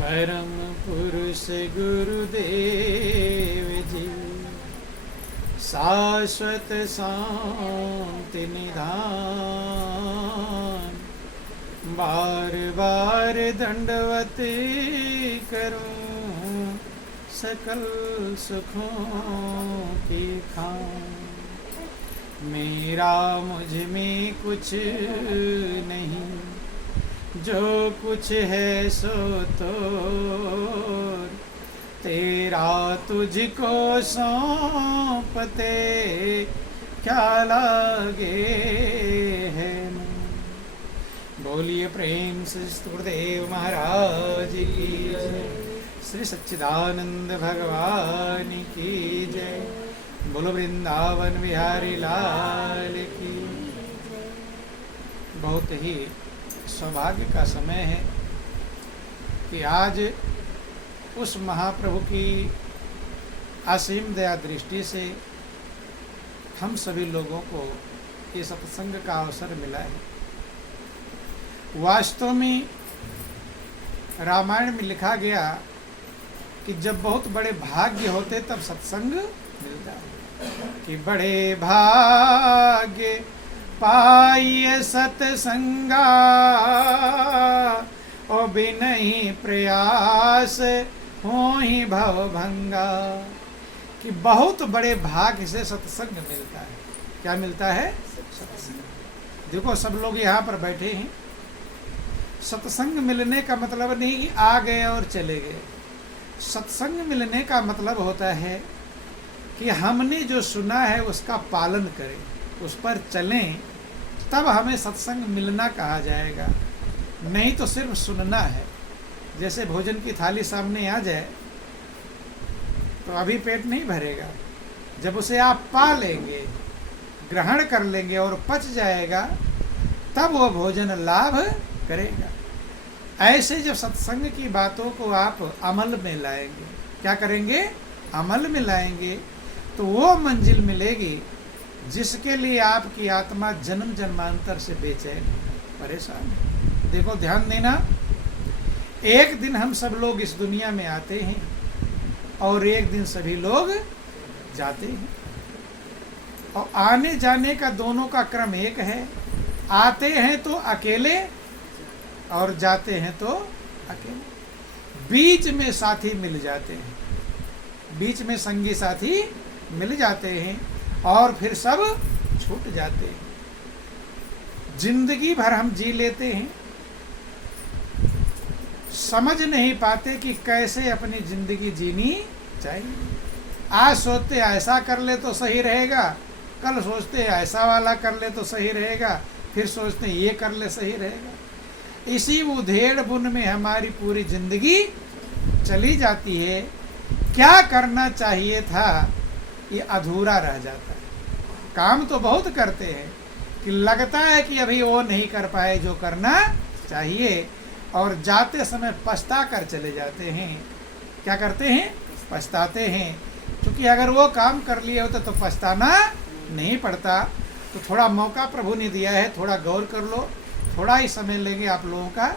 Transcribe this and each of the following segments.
परम पुरुष गुरुदेव जी, शाश्वत शांति निधान। बार बार दंडवत करूं सकल सुखों की खान। मेरा मुझ में कुछ नहीं, जो कुछ है सो तो तेरा तुझको सौंपते क्या लागे है। बोलिए प्रेम से गुरुदेव महाराज की जय, श्री सच्चिदानंद भगवान की जय, बोलो वृंदावन बिहारी लाल की। बहुत ही सौभाग्य का समय है कि आज उस महाप्रभु की असीम दया दृष्टि से हम सभी लोगों को ये सत्संग का अवसर मिला है। वास्तव में रामायण में लिखा गया कि जब बहुत बड़े भाग्य होते तब सत्संग मिलता है, कि बड़े भाग्य पाइए सत्संगा ओ बिनहि प्रयास हो ही भव भंगा। कि बहुत बड़े भाग्य से सत्संग मिलता है। क्या मिलता है? सत्संग। देखो सब लोग यहाँ पर बैठे हैं। सत्संग मिलने का मतलब नहीं कि आ गए और चले गए। सत्संग मिलने का मतलब होता है कि हमने जो सुना है उसका पालन करें, उस पर चलें, तब हमें सत्संग मिलना कहा जाएगा। नहीं तो सिर्फ सुनना है। जैसे भोजन की थाली सामने आ जाए तो अभी पेट नहीं भरेगा। जब उसे आप पा लेंगे, ग्रहण कर लेंगे और पच जाएगा, तब वो भोजन लाभ करेगा। ऐसे जब सत्संग की बातों को आप अमल में लाएंगे, क्या करेंगे? अमल में लाएंगे, तो वो मंजिल मिलेगी जिसके लिए आपकी आत्मा जन्म जन्मांतर से बेचैन परेशान है। देखो ध्यान देना, एक दिन हम सब लोग इस दुनिया में आते हैं और एक दिन सभी लोग जाते हैं। और आने जाने का दोनों का क्रम एक है। आते हैं तो अकेले और जाते हैं तो अकेले। बीच में साथी मिल जाते हैं, बीच में संगी साथी मिल जाते हैं और फिर सब छूट जाते हैं। जिंदगी भर हम जी लेते हैं, समझ नहीं पाते कि कैसे अपनी जिंदगी जीनी चाहिए। आज सोचते ऐसा कर ले तो सही रहेगा, कल सोचते ऐसा वाला कर ले तो सही रहेगा, फिर सोचते ये कर ले सही रहेगा। इसी उधेड़ बुन में हमारी पूरी जिंदगी चली जाती है। क्या करना चाहिए था ये अधूरा रह जाता है। काम तो बहुत करते हैं कि लगता है कि अभी वो नहीं कर पाए जो करना चाहिए, और जाते समय पछता कर चले जाते हैं। क्या करते हैं? पछताते हैं। क्योंकि अगर वो काम कर लिए होते तो पछताना नहीं पड़ता। तो थोड़ा मौका प्रभु ने दिया है, थोड़ा गौर कर लो, थोड़ा ही समय लेंगे आप लोगों का,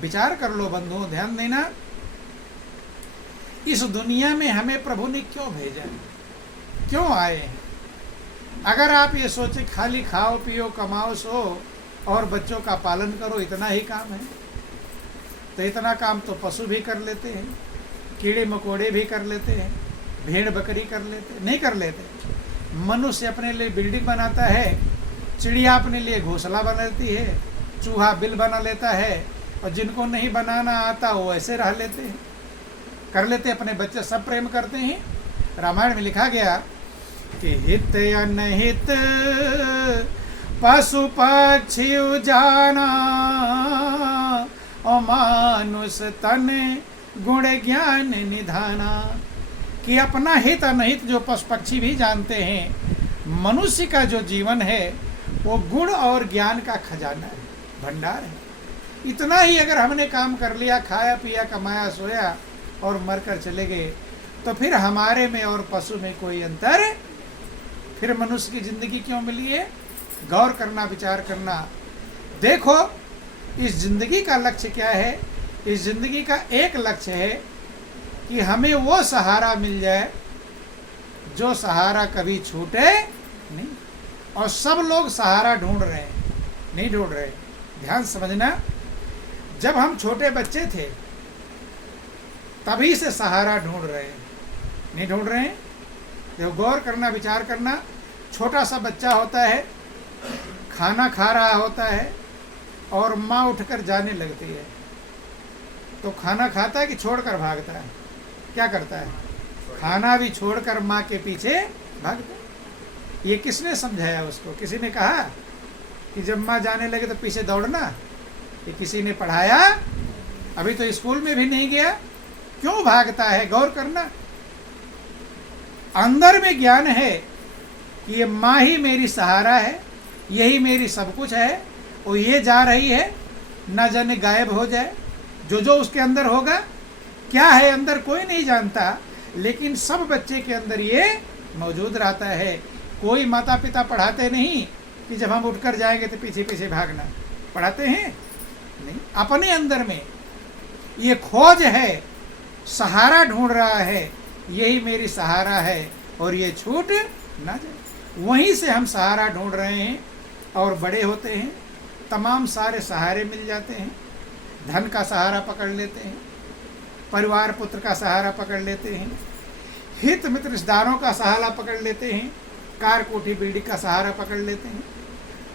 विचार कर लो बंधुओं। ध्यान देना, इस दुनिया में हमें प्रभु ने क्यों भेजा है, क्यों आए हैं? अगर आप ये सोचे खाली खाओ पियो कमाओ सो और बच्चों का पालन करो, इतना ही काम है, तो इतना काम तो पशु भी कर लेते हैं, कीड़े मकोड़े भी कर लेते हैं, भेड़ बकरी कर लेते, नहीं कर लेते। मनुष्य अपने लिए बिल्डिंग बनाता है, चिड़िया अपने लिए घोंसला बनाती है, चूहा बिल बना लेता है, और जिनको नहीं बनाना आता वो ऐसे रह लेते हैं, कर लेते। अपने बच्चे सब प्रेम करते हैं। रामायण में लिखा गया कि हित अनहित पशु पक्षी जाना, और मानुष तन गुण ज्ञान निधाना। कि अपना हित अनहित जो पशु पक्षी भी जानते हैं, मनुष्य का जो जीवन है वो गुण और ज्ञान का खजाना है, भंडार है। इतना ही अगर हमने काम कर लिया, खाया पिया कमाया सोया और मरकर चले गए, तो फिर हमारे में और पशु में कोई अंतर, फिर मनुष्य की जिंदगी क्यों मिली है? गौर करना, विचार करना। देखो इस जिंदगी का लक्ष्य क्या है इस जिंदगी का एक लक्ष्य है कि हमें वो सहारा मिल जाए जो सहारा कभी छूटे नहीं। और सब लोग सहारा ढूंढ रहे हैं, नहीं ढूंढ रहे। ध्यान समझना, जब हम छोटे बच्चे थे तभी से सहारा ढूंढ रहे हैं, नहीं ढूंढ रहे हैं। देखो, गौर करना, विचार करना। छोटा सा बच्चा होता है, खाना खा रहा होता है और माँ उठकर जाने लगती है, तो खाना खाता है कि छोड़कर भागता है? क्या करता है? खाना भी छोड़कर माँ के पीछे भागता है। ये किसने समझाया उसको? किसी ने कहा कि जब माँ जाने लगे तो पीछे दौड़ना? ये किसी ने पढ़ाया? अभी तो स्कूल में भी नहीं गया, क्यों भागता है? गौर करना। अंदर में ज्ञान है कि ये माँ ही मेरी सहारा है, यही मेरी सब कुछ है, और ये जा रही है, ना जाने गायब हो जाए। जो जो उसके अंदर होगा, क्या है अंदर कोई नहीं जानता, लेकिन सब बच्चे के अंदर ये मौजूद रहता है। कोई माता पिता पढ़ाते नहीं कि जब हम उठकर जाएंगे तो पीछे पीछे भागना, पढ़ाते हैं नहीं। अपने अंदर में ये खोज है, सहारा ढूंढ रहा है, यही मेरी सहारा है और ये छूट ना जाए। वहीं से हम सहारा ढूंढ रहे हैं और बड़े होते हैं, तमाम सारे सहारे मिल जाते हैं। धन का सहारा पकड़ लेते हैं, परिवार पुत्र का सहारा पकड़ लेते हैं, हित मित्र रिश्तेदारों का सहारा पकड़ लेते हैं, कार कोठी बिल्डिंग का सहारा पकड़ लेते हैं,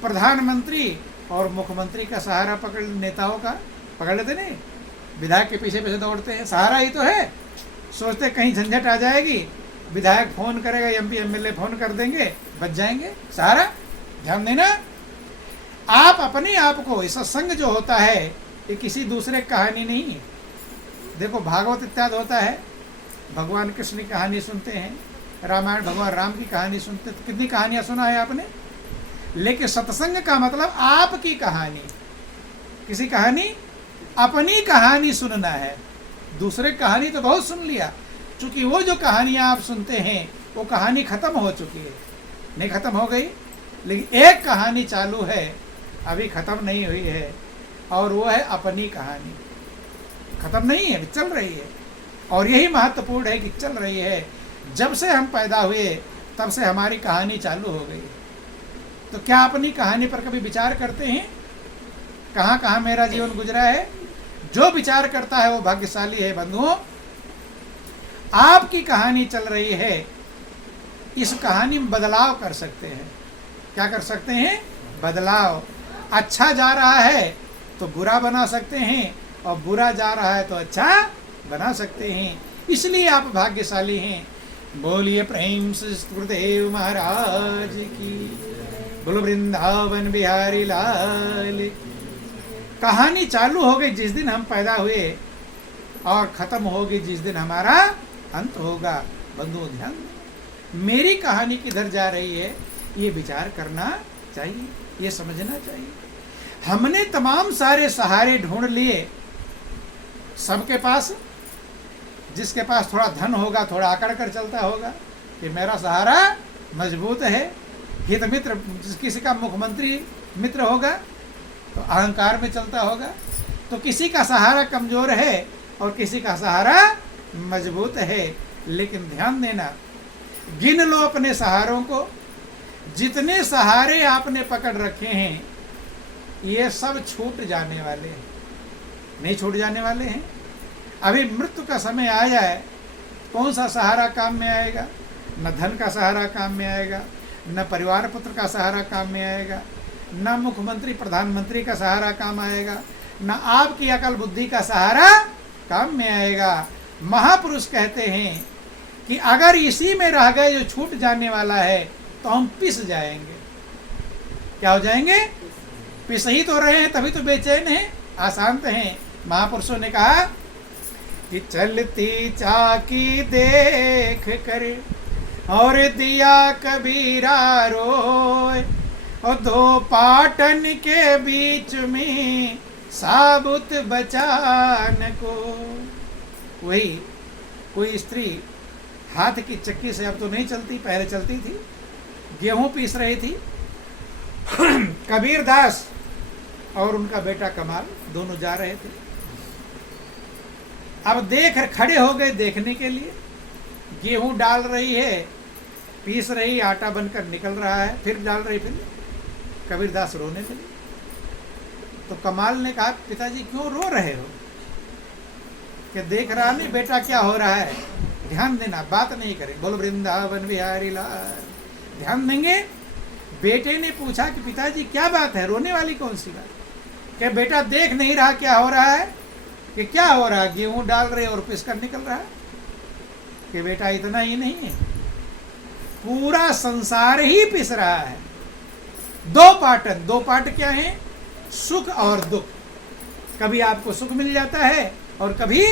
प्रधानमंत्री और मुख्यमंत्री का सहारा पकड़, नेताओं का पकड़ लेते नहीं, विधायक के पीछे पीछे दौड़ते हैं। सहारा ही तो है। सोचते कहीं झंझट आ जाएगी, विधायक फोन करेगा, एमपी एमएलए फोन कर देंगे, बच जाएंगे। सहारा। ध्यान देना, आप अपने आप को, इस सत्संग जो होता है ये किसी दूसरे कहानी नहीं है। देखो, भागवत इत्यादि होता है, भगवान कृष्ण की कहानी सुनते हैं, रामायण भगवान राम की कहानी सुनते, तो कितनी कहानियां सुना है आपने। लेकिन सत्संग का मतलब आपकी कहानी, किसी कहानी, अपनी कहानी सुनना है। दूसरे कहानी तो बहुत सुन लिया, क्योंकि वो जो कहानियां आप सुनते हैं वो कहानी खत्म हो चुकी है, नहीं खत्म हो गई, लेकिन एक कहानी चालू है, अभी खत्म नहीं हुई है, और वो है अपनी कहानी। खत्म नहीं है, चल रही है। और यही महत्वपूर्ण है कि चल रही है। जब से हम पैदा हुए तब से हमारी कहानी चालू हो गई। तो क्या अपनी कहानी पर कभी विचार करते हैं? कहाँ कहाँ मेरा जीवन गुजरा है? जो विचार करता है वो भाग्यशाली है। बंधुओं, आपकी कहानी चल रही है, इस कहानी में बदलाव कर सकते हैं। क्या कर सकते हैं? बदलाव। अच्छा जा रहा है तो बुरा बना सकते हैं, और बुरा जा रहा है तो अच्छा बना सकते हैं। इसलिए आप भाग्यशाली हैं। बोलिए प्रेम से गुरुदेव महाराज की, बोलो वृंदावन बिहारी लाल की। कहानी चालू हो गई जिस दिन हम पैदा हुए, और खत्म होगी जिस दिन हमारा अंत होगा। बंधुओं, ध्यान दें, मेरी कहानी किधर जा रही है, ये विचार करना चाहिए, ये समझना चाहिए। हमने तमाम सारे सहारे ढूंढ लिए, सबके पास, जिसके पास थोड़ा धन होगा, थोड़ा आकड़ कर चलता होगा कि मेरा सहारा मजबूत है। हित मित्र, किसी का मुख्यमंत्री मित्र होगा तो अहंकार में चलता होगा। तो किसी का सहारा कमजोर है और किसी का सहारा मजबूत है। लेकिन ध्यान देना, गिन लो अपने सहारों को। जितने सहारे आपने पकड़ रखे हैं ये सब छूट जाने वाले हैं, नहीं छूट जाने वाले हैं। अभी मृत्यु का समय आ जाए, कौन सा सहारा काम में आएगा? न धन का सहारा काम में आएगा, न परिवार पुत्र का सहारा काम में आएगा, न मुख्यमंत्री प्रधानमंत्री का सहारा काम आएगा, न आपकी अकल बुद्धि का सहारा काम में आएगा। महापुरुष कहते हैं कि अगर इसी में रह गए जो छूट जाने वाला है तो हम पिस जाएंगे। क्या हो जाएंगे? पिस ही तो रहे हैं, तभी तो बेचैन हैं, अशांत हैं। महापुरुषों ने कहा कि चलती चाकी देख कर और दिया कबीरा रोए, और दो पाटन के बीच में साबुत बचान को। वही कोई स्त्री हाथ की चक्की से अब तो नहीं चलती, पहले चलती थी, गेहूं पीस रही थी। कबीर दास और उनका बेटा कमाल दोनों जा रहे थे। अब देख खड़े हो गए देखने के लिए, गेहूं डाल रही है, पीस रही, आटा बनकर निकल रहा है, फिर डाल रही, फिर कबीरदास रोने लगे। तो कमाल ने कहा, पिताजी क्यों रो रहे हो? कि देख रहा नहीं बेटा क्या हो रहा है, ध्यान देना, बात नहीं करें। बोलो वृंदावन बिहारी लाल, ध्यान देंगे। बेटे ने पूछा कि पिताजी क्या बात है, रोने वाली कौन सी बात? क्या बेटा देख नहीं रहा क्या हो रहा है? कि क्या हो रहा है? गेहूं डाल रहे और पिस कर निकल रहा है। कि बेटा इतना ही नहीं है, पूरा संसार ही पिस रहा है। दो पार्ट क्या है? सुख और दुख। कभी आपको सुख मिल जाता है और कभी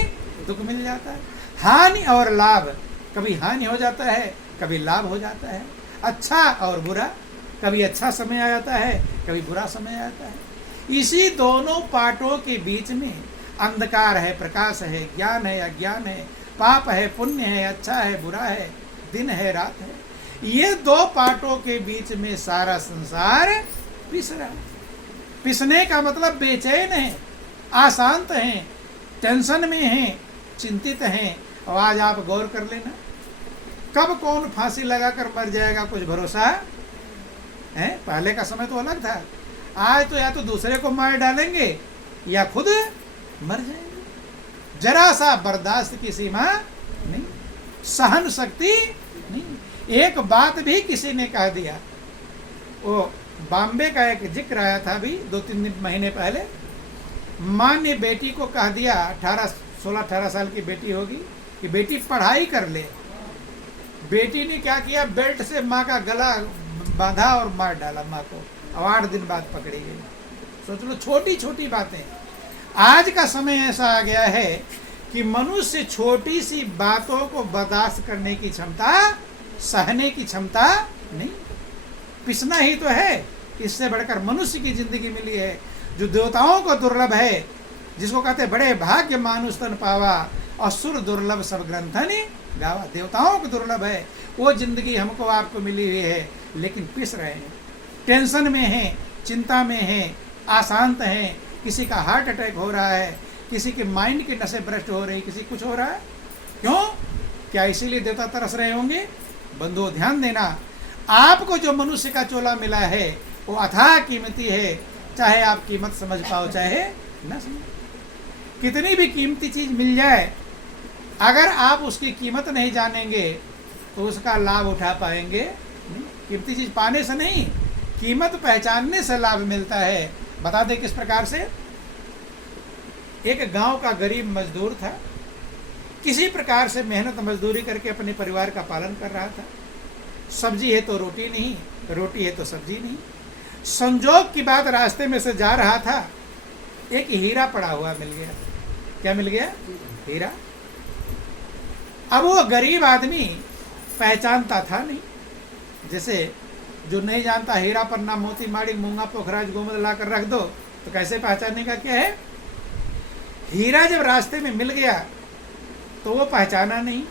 दुख मिल जाता है। हानि और लाभ, कभी हानि हो जाता है, कभी लाभ हो जाता है। अच्छा और बुरा, कभी अच्छा समय आ जाता है, कभी बुरा समय आ जाता है। इसी दोनों पार्टों के बीच में अंधकार है, प्रकाश है, ज्ञान है, अज्ञान है, पाप है, पुण्य है, अच्छा है, बुरा है, दिन है, रात है। ये दो पार्टों के बीच में सारा संसार पिस रहा है। पिसने का मतलब बेचैन है, अशांत हैं, टेंशन में हैं, चिंतित हैं। और आज आप गौर कर लेना, कब कौन फांसी लगाकर मर जाएगा कुछ भरोसा है? पहले का समय तो अलग था। आज तो या तो दूसरे को मार डालेंगे या खुद मर जाएंगे। जरा सा बर्दाश्त की सीमा नहीं, सहन शक्ति नहीं। एक बात भी किसी ने कह दिया, वो बॉम्बे का एक जिक्र आया था अभी 2-3 महीने पहले। माँ ने बेटी को कह दिया, 16-18 साल की बेटी होगी, कि बेटी पढ़ाई कर ले। बेटी ने क्या किया, बेल्ट से माँ का गला बांधा और मार डाला माँ को। अब 8 दिन बाद पकड़ी गई। सोच लो, छोटी छोटी बातें। आज का समय ऐसा आ गया है कि मनुष्य छोटी सी बातों को बर्दाश्त करने की क्षमता, सहने की क्षमता नहीं। पिसना ही तो है। इससे बढ़कर मनुष्य की जिंदगी मिली है जो देवताओं को दुर्लभ है, जिसको कहते बड़े भाग्य मानुष तन पावा, असुर दुर्लभ सब ग्रंथनि गावा। देवताओं को दुर्लभ है वो जिंदगी हमको आपको मिली हुई है, लेकिन पिस रहे हैं, टेंशन में हैं, चिंता में हैं, अशांत हैं। किसी का हार्ट अटैक हो रहा है, किसी के माइंड की नसें भ्रष्ट हो रही, किसी कुछ हो रहा है। क्यों? क्या इसीलिए देवता तरस रहे होंगे? बंधुओं ध्यान देना, आपको जो मनुष्य का चोला मिला है वो अथाह कीमती है, चाहे आप कीमत समझ पाओ चाहे न समझ। कितनी भी कीमती चीज मिल जाए, अगर आप उसकी कीमत नहीं जानेंगे तो उसका लाभ उठा पाएंगे नहीं। कीमती चीज पाने से नहीं, कीमत पहचानने से लाभ मिलता है। बता दें किस प्रकार से। एक गांव का गरीब मजदूर था, किसी प्रकार से मेहनत मजदूरी करके अपने परिवार का पालन कर रहा था। सब्जी है तो रोटी नहीं, रोटी है तो सब्जी नहीं। संजोग की बात, रास्ते में से जा रहा था, एक हीरा पड़ा हुआ मिल गया। क्या मिल गया? हीरा। अब वो गरीब आदमी पहचानता था नहीं। जैसे जो नहीं जानता, हीरा पन्ना मोती माणिक मूंगा पोखराज गोमद ला कर रख दो तो कैसे पहचानने का क्या है? हीरा जब रास्ते में मिल गया तो वो पहचाना नहीं,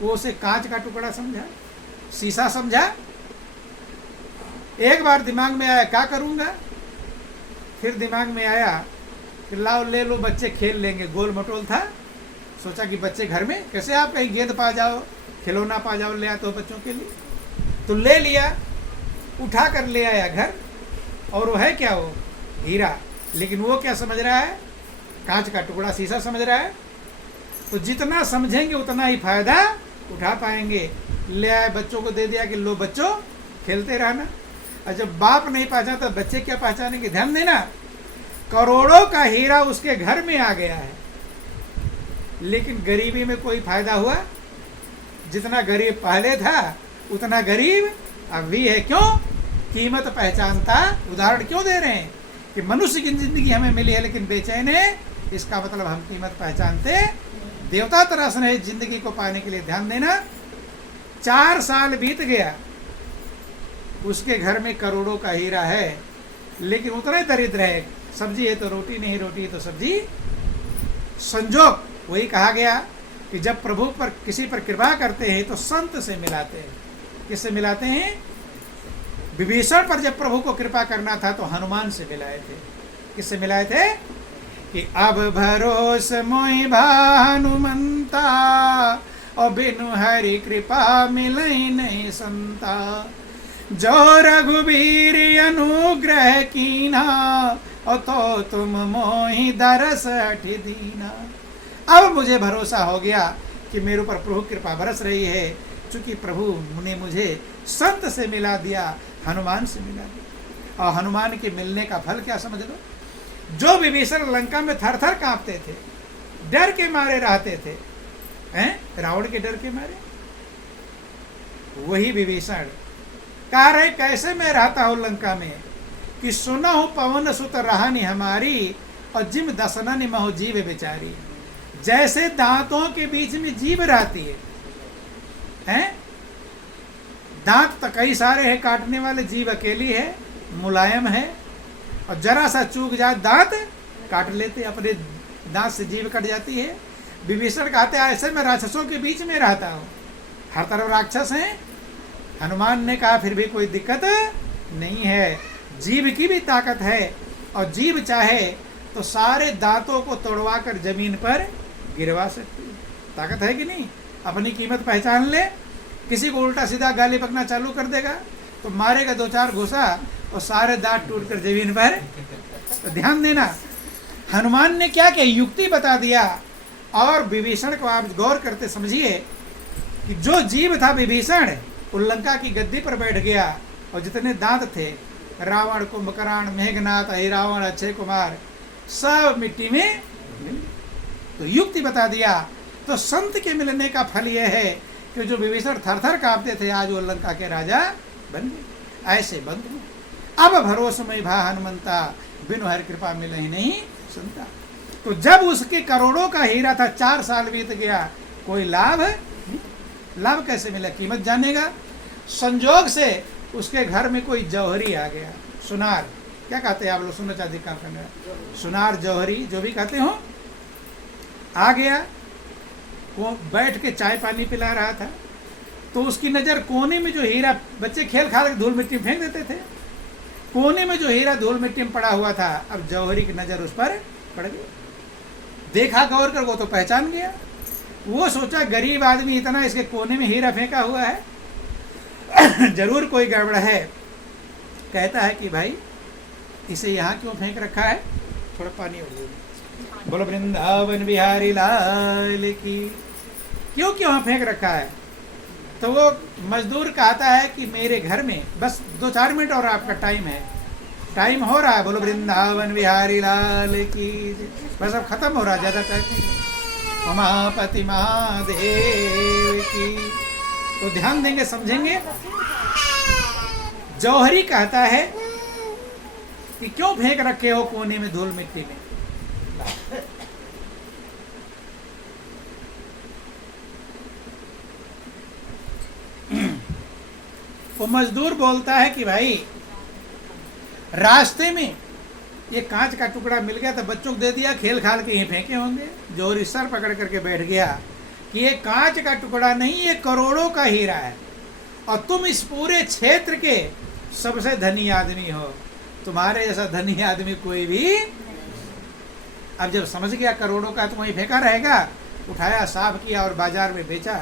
वो उसे कांच का टुकड़ा समझा, शीशा समझा। एक बार दिमाग में आया क्या करूंगा, फिर दिमाग में आया कि लाओ ले लो, बच्चे खेल लेंगे। गोल मटोल था, सोचा कि बच्चे घर में कैसे आप कहीं गेंद पा जाओ, खिलौना पा जाओ, ले आते हो बच्चों के लिए। तो ले लिया, उठा कर ले आया घर, और वो है क्या? वो हीरा। लेकिन वो क्या समझ रहा है? कांच का टुकड़ा, शीशा समझ रहा है। तो जितना समझेंगे उतना ही फायदा उठा पाएंगे। ले आए, बच्चों को दे दिया कि लो बच्चों खेलते रहना। और जब बाप नहीं पहचानता तो बच्चे क्या पहचानेंगे? ध्यान देना, करोड़ों का हीरा उसके घर में आ गया है, लेकिन गरीबी में कोई फायदा हुआ? जितना गरीब पहले था उतना गरीब अब भी है। क्यों? कीमत पहचानता। उदाहरण क्यों दे रहे हैं कि मनुष्य की जिंदगी हमें मिली है लेकिन बेचैन है, इसका मतलब हम कीमत पहचानते। देवता तरस रहे जिंदगी को पाने के लिए। ध्यान देना, 4 साल बीत गया, उसके घर में करोड़ों का हीरा है, लेकिन उतना ही दरिद्र है। सब्जी है तो रोटी नहीं, रोटी है तो सब्जी। संजोग वही कहा गया कि जब प्रभु पर किसी पर कृपा करते हैं तो संत से मिलाते हैं। किससे मिलाते हैं? विभीषण पर जब प्रभु को कृपा करना था तो हनुमान से मिलाए थे। किससे मिलाए थे? कि अब भरोस मोहि भानुमंता, और बिनु हरि कृपा मिलई नहीं संता। जो रघुबीर अनुग्रह कीना, और तो तुम मोहि दरस हठि दीना। अब मुझे भरोसा हो गया कि मेरे ऊपर प्रभु कृपा बरस रही है, चूंकि प्रभु ने मुझे संत से मिला दिया, हनुमान से मिला दिया। और हनुमान के मिलने का फल क्या समझ लो, जो विभीषण लंका में थर थर कांपते थे, डर के मारे रहते थे, हैं रावण के डर के मारे, वही विभीषण कह रहे कैसे मैं रहता हूं लंका में, कि सुना हूं पवन सुत रहानी हमारी, और जिम दसनन महु जीव बेचारी। जैसे दांतों के बीच में जीभ रहती है, हैं दांत तो कई सारे हैं काटने वाले, जीभ अकेली है, मुलायम है, और जरा सा चूक जाए दांत काट लेते, अपने दांत से जीभ कट जाती है। विभीषण कहते हैं ऐसे मैं राक्षसों के बीच में रहता हूं, हर तरफ राक्षस हैं। हनुमान ने कहा फिर भी कोई दिक्कत नहीं है, जीभ की भी ताकत है, और जीभ चाहे तो सारे दांतों को तोड़वा कर जमीन पर गिरवा सकती है। ताकत है कि नहीं? अपनी कीमत पहचान ले, किसी को उल्टा सीधा गाली बकना चालू कर देगा तो मारेगा 2-4 घुसा और सारे दांत टूट कर जमीन पर। तो ध्यान देना, हनुमान ने क्या किया, युक्ति बता दिया। और विभीषण को आप गौर करते समझिए कि जो जीव था विभीषण, लंका की गद्दी पर बैठ गया, और जितने दांत थे रावण, कुंभकर्ण, मेघनाथ, अहिरावण, अक्षय कुमार, सब मिट्टी में। तो युक्ति बता दिया। तो संत के मिलने का फल यह है कि जो विभीषण थर थर कांपते थे, आज वो लंका के राजा बन गए। ऐसे बंधु अब भरोसमय भा हनुमंता, बिनु हरि कृपा मिले ही नहीं सुनता। तो जब उसके करोड़ों का हीरा था, 4 साल बीत गया, कोई लाभ कैसे मिला, कीमत जानेगा। संजोग से उसके घर में कोई जौहरी आ गया, सुनार, क्या कहते हैं आप लोग, सुनो चांदी का करना, सुनार जौहरी जो भी कहते हो, आ गया। वो बैठ के चाय पानी पिला रहा था, तो उसकी नज़र कोने में जो हीरा, बच्चे खेल खाल के धूल मिट्टी में फेंक देते थे, कोने में जो हीरा धूल मिट्टी में पड़ा हुआ था, अब जौहरी की नज़र उस पर पड़ गई। देखा गौर कर, वो तो पहचान गया। वो सोचा गरीब आदमी इतना इसके कोने में हीरा फेंका हुआ है, जरूर कोई गड़बड़ है। कहता है कि भाई इसे यहाँ क्यों फेंक रखा है, थोड़ा पानी और दो। बोलो वृंदावन बिहारी लाल की, क्यों क्यों फेंक रखा है? तो वो मजदूर कहता है कि मेरे घर में बस 2-4 मिनट और आपका टाइम है, टाइम हो रहा है। बोलो वृंदावन बिहारी लाल की, बस अब खत्म हो रहा है, ज़्यादा टाइम नहीं। उमापति महादेव की। तो ध्यान देंगे, समझेंगे। जौहरी कहता है कि क्यों फेंक रखे हो कोने में धूल मिट्टी में। वो मजदूर बोलता है कि भाई रास्ते में ये कांच का टुकड़ा मिल गया तो बच्चों को दे दिया, खेल खाल के यहीं फेंके होंगे। जौहरी सर पकड़ करके बैठ गया कि ये कांच का टुकड़ा नहीं, ये करोड़ों का हीरा है, और तुम इस पूरे क्षेत्र के सबसे धनी आदमी हो, तुम्हारे जैसा धनी आदमी कोई भी। अब जब समझ गया करोड़ों का, तो वहीं फेंका रहेगा, उठाया, साफ किया और बाजार में बेचा।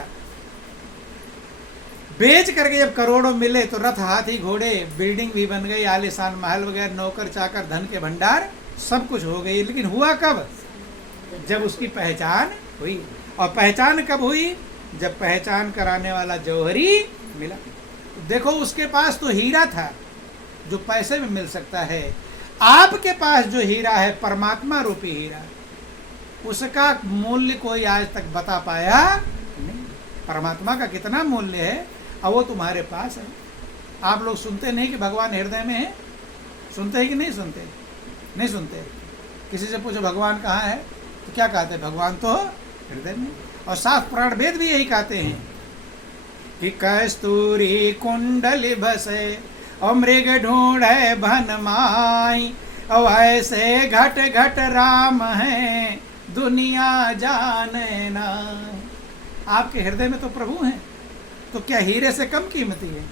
बेच करके जब करोड़ों मिले तो रथ, हाथी, घोड़े, बिल्डिंग भी बन गई, आलीशान महल वगैरह, नौकर चाकर, धन के भंडार, सब कुछ हो गई। लेकिन हुआ कब? जब उसकी पहचान हुई। और पहचान कब हुई? जब पहचान कराने वाला जौहरी मिला। देखो उसके पास तो हीरा था जो पैसे में मिल सकता है, आपके पास जो हीरा है परमात्मा रूपी हीरा, उसका मूल्य कोई आज तक बता पाया नहीं। परमात्मा का कितना मूल्य है, और वो तुम्हारे पास है। आप लोग सुनते नहीं कि भगवान हृदय में है? सुनते हैं कि नहीं सुनते? नहीं सुनते। किसी से पूछो भगवान कहाँ है तो क्या कहते हैं? भगवान तो हृदय में। और साफ प्राण वेद भी यही कहते हैं कि कस्तूरी कुंडल बसे और मृग ढूंढे भन माई, और ऐसे घट घट राम है दुनिया जाने ना। आपके हृदय में तो प्रभु हैं, तो क्या हीरे से कम कीमती है?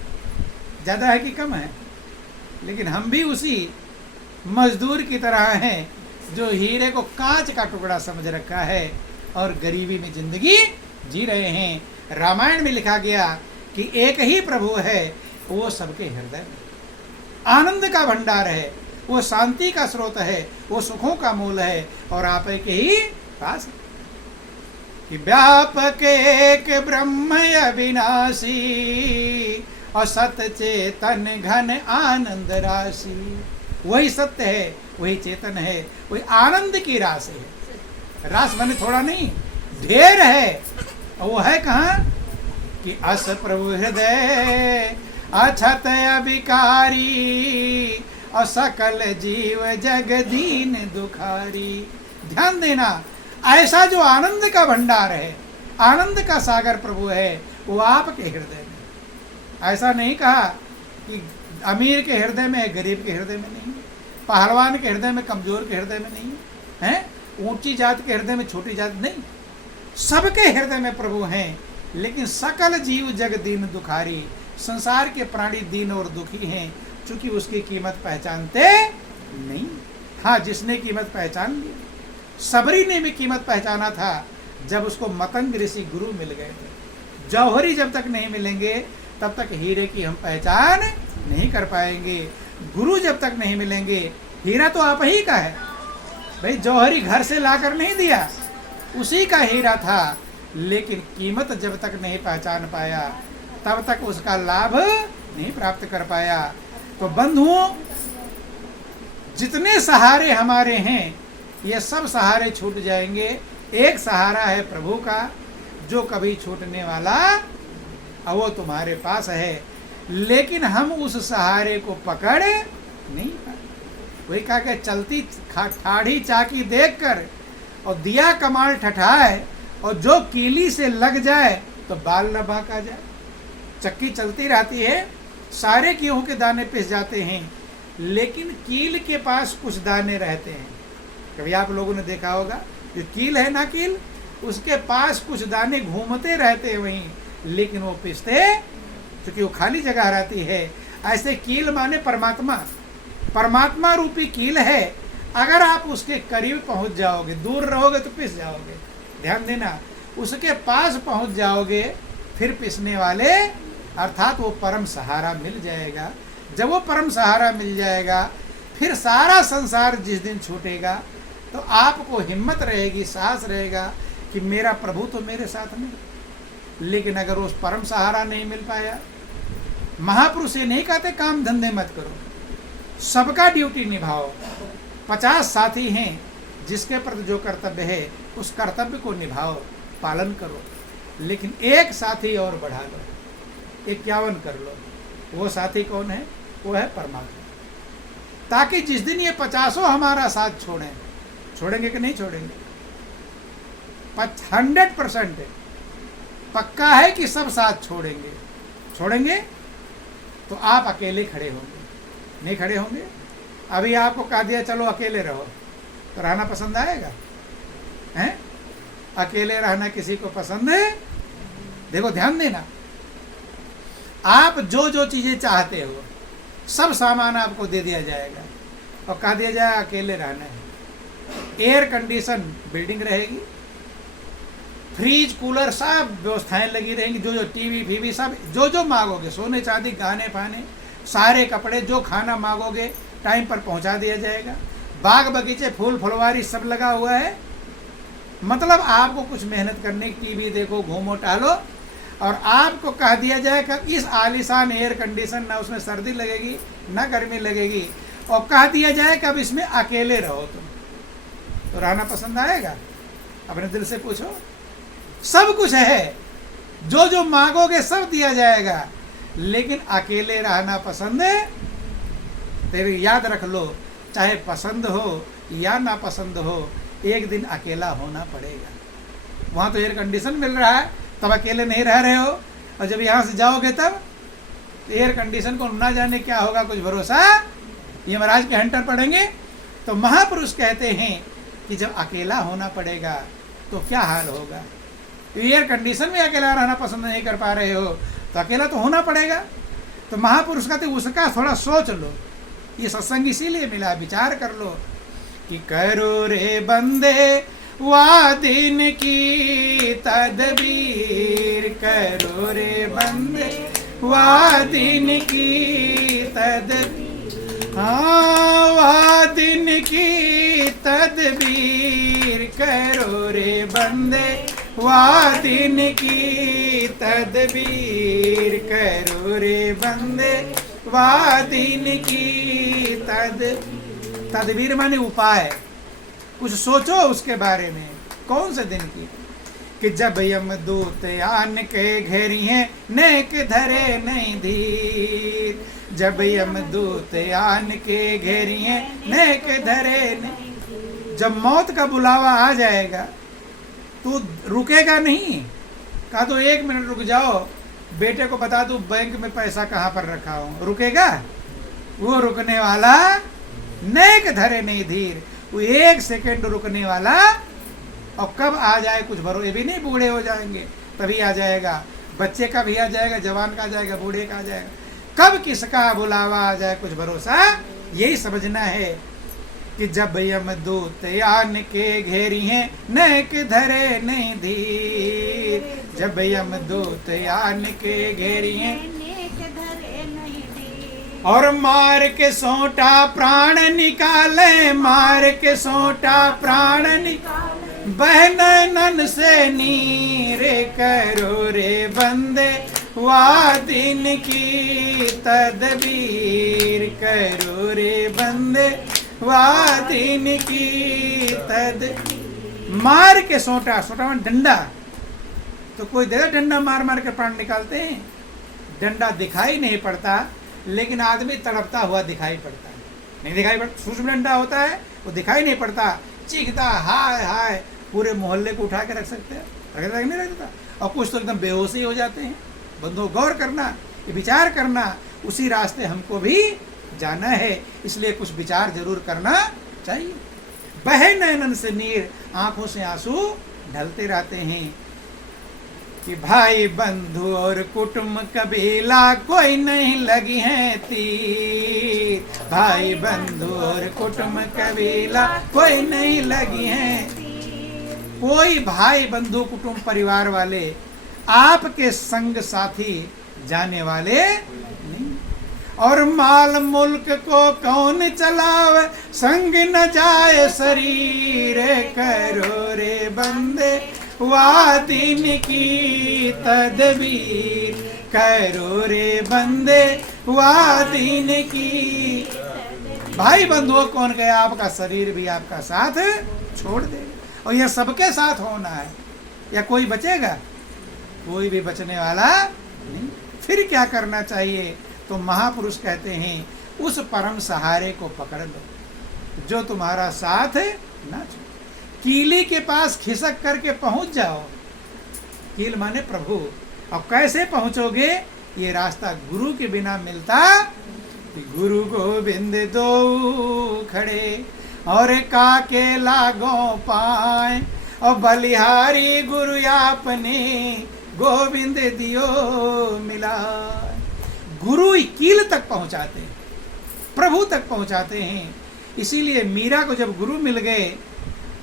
ज़्यादा है कि कम है? लेकिन हम भी उसी मजदूर की तरह हैं जो हीरे को कांच का टुकड़ा समझ रखा है और गरीबी में जिंदगी जी रहे हैं। रामायण में लिखा गया कि एक ही प्रभु है, वो सबके हृदय में आनंद का भंडार है, वो शांति का स्रोत है, वो सुखों का मूल है, और आप एक ही पास कि व्यापक एक ब्रह्म अविनाशी और सत्य चेतन घन आनंद राशि। वही सत्य है, वही चेतन है, वही आनंद की राशि है। रास माने थोड़ा नहीं, ढेर है। और वो है कहाँ कि अस प्रभु हृदय अछत अभिकारी और सकल जीव जग दीन दुखारी। ध्यान देना, ऐसा जो आनंद का भंडार है, आनंद का सागर प्रभु है, वो आपके हृदय में। ऐसा नहीं कहा कि अमीर के हृदय में है, गरीब के हृदय में नहीं, पहलवान के हृदय में, कमजोर के हृदय में नहीं है, ऊंची जात के हृदय में, छोटी जात नहीं, सबके हृदय में प्रभु हैं। लेकिन सकल जीव जग दीन दुखारी, संसार के प्राणी दीन और दुखी हैं, चूंकि उसकी कीमत पहचानते नहीं। हाँ, जिसने कीमत पहचान ली, सबरी ने भी कीमत पहचाना था जब उसको मतंग ऋषि गुरु मिल गए थे। जौहरी जब तक नहीं मिलेंगे तब तक हीरे की हम पहचान नहीं कर पाएंगे। गुरु जब तक नहीं मिलेंगे, हीरा तो आप ही का है भाई, जौहरी घर से लाकर नहीं दिया, उसी का हीरा था। लेकिन कीमत जब तक नहीं पहचान पाया तब तक उसका लाभ नहीं प्राप्त कर पाया। तो बंधुओं, जितने सहारे हमारे हैं, ये सब सहारे छूट जाएंगे। एक सहारा है प्रभु का, जो कभी छूटने वाला, और वो तुम्हारे पास है। लेकिन हम उस सहारे को पकड़ नहीं पाते। वही कहा कि चलती ठाढ़ी चाकी देखकर और दिया कमाल ठठाए, और जो कीली से लग जाए तो बाल न बांका जाए। चक्की चलती रहती है, सारे गेहूं के दाने पिस जाते हैं, लेकिन कील के पास कुछ दाने रहते हैं। कभी आप लोगों ने देखा होगा, जो कील है ना, कील, उसके पास कुछ दाने घूमते रहते हैं वहीं, लेकिन वो पिसते क्योंकि वो खाली जगह रहती है। ऐसे कील माने परमात्मा, परमात्मा रूपी कील है। अगर आप उसके करीब पहुंच जाओगे, दूर रहोगे तो पिस जाओगे। ध्यान देना, उसके पास पहुंच जाओगे फिर पिसने वाले, अर्थात वो परम सहारा मिल जाएगा। जब वो परम सहारा मिल जाएगा, फिर सारा संसार जिस दिन छूटेगा तो आपको हिम्मत रहेगी, साहस रहेगा कि मेरा प्रभु तो मेरे साथ में। लेकिन अगर उस परम सहारा नहीं मिल पाया, महापुरुष ये नहीं कहते काम धंधे मत करो, सबका ड्यूटी निभाओ। 50 साथी हैं, जिसके प्रति जो कर्तव्य है उस कर्तव्य को निभाओ, पालन करो। लेकिन एक साथी और बढ़ा लो, 51 कर लो। वो साथी कौन है? वो है परमात्मा। ताकि जिस दिन ये 50 हमारा साथ छोड़ेंगे कि नहीं छोड़ेंगे? 100% पक्का है कि सब साथ छोड़ेंगे तो आप अकेले खड़े होंगे, नहीं खड़े होंगे। अभी आपको कह दिया चलो अकेले रहो, तो रहना पसंद आएगा? हैं? अकेले रहना किसी को पसंद है? देखो ध्यान देना, आप जो जो चीजें चाहते हो सब सामान आपको दे दिया जाएगा और कह दिया जाए अकेले रहना है। एयर कंडीशन बिल्डिंग रहेगी, फ्रिज कूलर सब व्यवस्थाएं लगी रहेंगी, जो जो टीवी फीवी सब जो जो मांगोगे, सोने चांदी गहने फाने सारे कपड़े, जो खाना मांगोगे टाइम पर पहुंचा दिया जाएगा। बाग बगीचे फूल फुलवारी सब लगा हुआ है। मतलब आपको कुछ मेहनत करने की, टीवी देखो, घूमो टहलो, और आपको कह दिया जाए कि इस आलीशान एयर कंडीशन, ना उसमें सर्दी लगेगी ना गर्मी लगेगी, और कह दिया जाए कि अब इसमें अकेले रहो तुम, तो रहना पसंद आएगा? अपने दिल से पूछो। सब कुछ है, जो जो मांगोगे सब दिया जाएगा, लेकिन अकेले रहना पसंद है? तेरे याद रख लो, चाहे पसंद हो या ना पसंद हो, एक दिन अकेला होना पड़ेगा। वहाँ तो एयर कंडीशन मिल रहा है, तब अकेले नहीं रह रहे हो, और जब यहाँ से जाओगे तब एयर कंडीशन को ना जाने क्या होगा, कुछ भरोसा? यमराज के हंटर पड़ेंगे। तो महापुरुष कहते हैं कि जब अकेला होना पड़ेगा तो क्या हाल होगा। एयर कंडीशन में अकेला रहना पसंद नहीं कर पा रहे हो तो अकेला तो होना पड़ेगा। तो महापुरुष कहते उसका थोड़ा सोच लो, ये सत्संग इसीलिए मिला, विचार कर लो कि करो रे बंदे वा दिन की तदबीर, करो रे बंदे वा दिन की तदबीर, हाँ वा दिन की तदबीर, करो रे बंदे वा दिन की तदबीर, करो रे बंदे वा दिन की तदबीर माने उपाय, कुछ सोचो उसके बारे में। कौन से दिन की? कि जब यमदूत आन के घेरी हैं नेक धरे नहीं धीर, जब यमदूत आन के घेरी हैं नेक धरे नहीं। जब मौत का बुलावा आ जाएगा तू रुकेगा नहीं। कहा तो 1 मिनट रुक जाओ, बेटे को बता दूं बैंक में पैसा कहाँ पर रखा हो, रुकेगा? वो रुकने वाला नेक धरे नहीं धीर, वो 1 सेकंड रुकने वाला। और कब आ जाए कुछ भरोसे भी नहीं, बूढ़े हो जाएंगे तभी आ जाएगा, बच्चे का भी आ जाएगा, जवान का आ जाएगा, बूढ़े का आ जाएगा, कब किसका बुलावा आ जाए कुछ भरोसा। यही समझना है कि जब यमदूत आन के घेरी हैं नेक धरे नहीं धीर, जब यमदूत आन के घेरी हैं और मार के सोटा प्राण निकाले, मार के सोटा प्राण निकाले, बहनन से नीर, करो रे बंदे वा दिन की तदबीर, करो रे बंदे वा दिन की मार के सोटा, सोटा में डंडा, तो कोई देगा डंडा मार मार के प्राण निकालते हैं। डंडा दिखाई नहीं पड़ता लेकिन आदमी तड़पता हुआ दिखाई पड़ता है, नहीं दिखाई पड़ता। सूक्ष्म डंडा होता है वो दिखाई नहीं पड़ता, चीखता हाय हाय, पूरे मोहल्ले को उठा के रख सकते हैं, रख नहीं रखता। और कुछ तो एकदम बेहोश ही हो जाते हैं। बंधु गौर करना, ये विचार करना, उसी रास्ते हमको भी जाना है, इसलिए कुछ विचार जरूर करना चाहिए। बहे नयनन से नीर, आंखों से आंसू ढलते रहते हैं कि भाई बंधु और कुटुंब कबीला कोई नहीं लगी है तीर, भाई बंधु और कुटुंब कबीला कोई नहीं लगी है। कोई भाई बंधु कुटुंब परिवार वाले आपके संग साथी जाने वाले नहीं। और माल मुल्क को कौन चलावे संग न जाए शरीर, करो रे बंदे वा दिन की तदबीर, करो रे बंदे वा दिन की। भाई बंधुओं कौन गया, आपका शरीर भी आपका साथ छोड़ देगा। और यह सबके साथ होना है, या कोई बचेगा? कोई भी बचने वाला नहीं। फिर क्या करना चाहिए? तो महापुरुष कहते हैं उस परम सहारे को पकड़ लो जो तुम्हारा साथ ना छोड़े। कीली के पास खिसक करके पहुंच जाओ। कील माने प्रभु। और कैसे पहुंचोगे? ये रास्ता गुरु के बिना मिलता। गुरु गोविंद दो खड़े और काके लागो पाए, और बलिहारी गुरु आपने गोविंद दियो मिला। गुरु ही कील तक पहुंचाते हैं, प्रभु तक पहुंचाते हैं। इसीलिए मीरा को जब गुरु मिल गए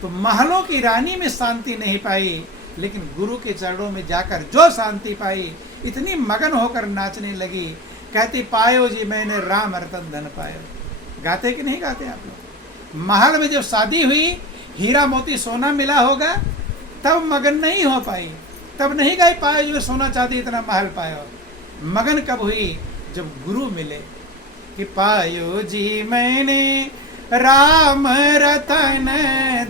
तो महलों की रानी में शांति नहीं पाई, लेकिन गुरु के चरणों में जाकर जो शांति पाई, इतनी मगन होकर नाचने लगी। कहती पायो जी मैंने राम रतन धन पायो। गाते कि नहीं गाते आप लोग? महल में जब शादी हुई, हीरा मोती सोना मिला होगा, तब मगन नहीं हो पाई, तब नहीं गाई पायो जी सोना चांदी इतना महल पायो। मगन कब हुई? जब गुरु मिले कि पायो जी मैंने राम रतन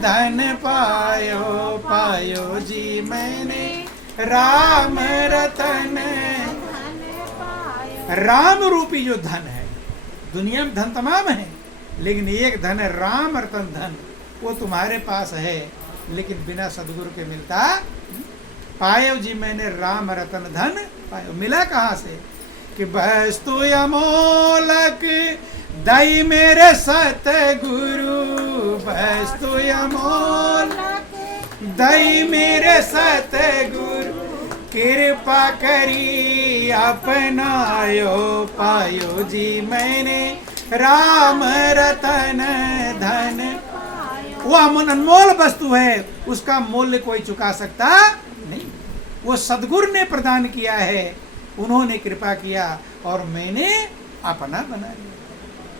धन पायो, पायो जी मैंने राम रतन। राम रूपी जो धन है, दुनिया में धन तमाम है, लेकिन एक धन है राम रतन धन, वो तुम्हारे पास है, लेकिन बिना सदगुरु के मिलता। पायो जी मैंने राम रतन धन पायो। मिला कहाँ से? कि वस्तु अमोलक दई मेरे सतगुरु, वस्तु अमोलक दई मेरे सतगुरु, कृपा करी अपनायो, पायो जी मैंने राम रतन धन। वो अनमोल वस्तु है, उसका मूल्य कोई चुका सकता नहीं। वो सदगुरु ने प्रदान किया है, उन्होंने कृपा किया और मैंने अपना बना लिया।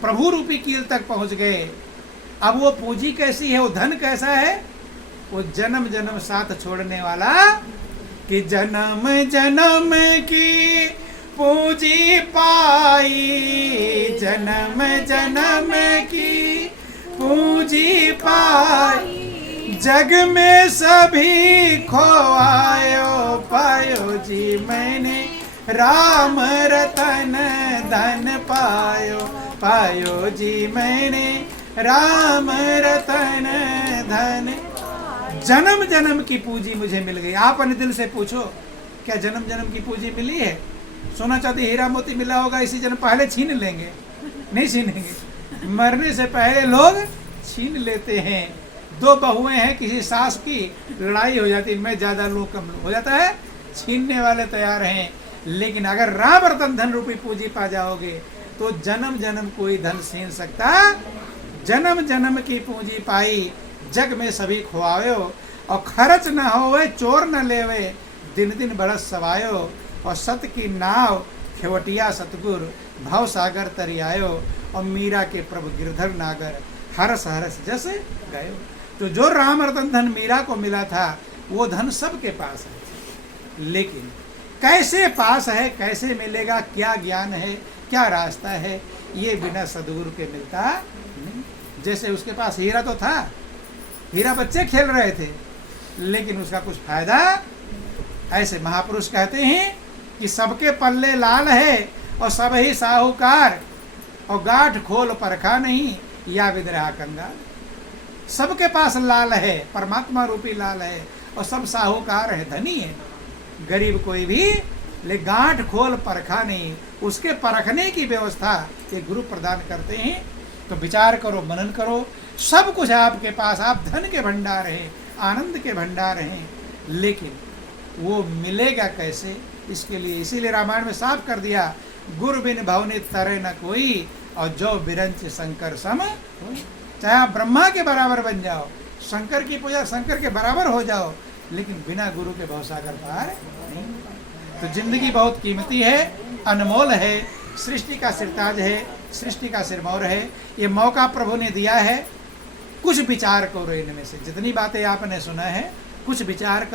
प्रभु रूपी कील तक पहुंच गए। अब वो पूंजी कैसी है, वो धन कैसा है? वो जन्म जन्म साथ छोड़ने वाला, कि जन्म जन्म की पूंजी पाई, जन्म जन्म की पूंजी पाई, जग में सभी खोआयो पायो जी मैंने, राम रतन धन पायो पायो जी मैंने, राम रतन धन। जन्म जन्म की पूंजी मुझे मिल गई। आप अपने दिल से पूछो, क्या जन्म जन्म की पूंजी मिली है? सोना चांदी हीरा मोती मिला होगा, इसी जन्म पहले छीन लेंगे? नहीं छीनेंगे। मरने से पहले लोग छीन लेते हैं। दो बहुएं हैं, किसी सास की लड़ाई हो जाती, मैं ज्यादा लूं कम लूं, हो जाता है, छीनने वाले तैयार हैं। लेकिन अगर राम रतन धन रूपी पूंजी पा जाओगे तो जन्म जन्म कोई धन छीन सकता। जन्म जन्म की पूंजी पाई, जग में सभी खुआयो, और खर्च न होवे चोर न लेवे, दिन दिन बरस सवायो, और सत की नाव खेवटिया सतगुर, भव सागर तरियायो, और मीरा के प्रभु गिरधर नागर, हरस हरस जस गयो। तो जो राम रतन धन मीरा को मिला था, वो धन सबके पास है, लेकिन कैसे पास है, कैसे मिलेगा, क्या ज्ञान है, क्या रास्ता है, ये बिना सदगुरु के मिलता नहीं। जैसे उसके पास हीरा तो था, हीरा बच्चे खेल रहे थे, लेकिन उसका कुछ फायदा। ऐसे महापुरुष कहते हैं कि सबके पल्ले लाल है और सब ही साहूकार, और गांठ खोल परखा नहीं, या विद्रहा कंगाल। सबके पास लाल है, परमात्मा रूपी लाल है, और सब साहूकार है, धनी है। गरीब कोई भी ले गांठ खोल परखा नहीं, उसके परखने की व्यवस्था ये गुरु प्रदान करते हैं। तो विचार करो, मनन करो, सब कुछ है आपके पास, आप धन के भंडार हैं, आनंद के भंडार हैं, लेकिन वो मिलेगा कैसे? इसके लिए, इसीलिए रामायण में साफ कर दिया, गुरु बिन भवनि तरे न कोई, और जो बिरंच शंकर सम होई। चाहे आप ब्रह्मा के बराबर बन जाओ, शंकर की पूजा शंकर के बराबर हो जाओ, लेकिन बिना गुरु के भवसागर पार नहीं। तो जिंदगी बहुत कीमती है, अनमोल है, सृष्टि का सिरताज है, सृष्टि का सिरमौर है। ये मौका प्रभु ने दिया है, कुछ विचार करो इनमें से, जितनी बातें आपने सुना है कुछ विचार करो।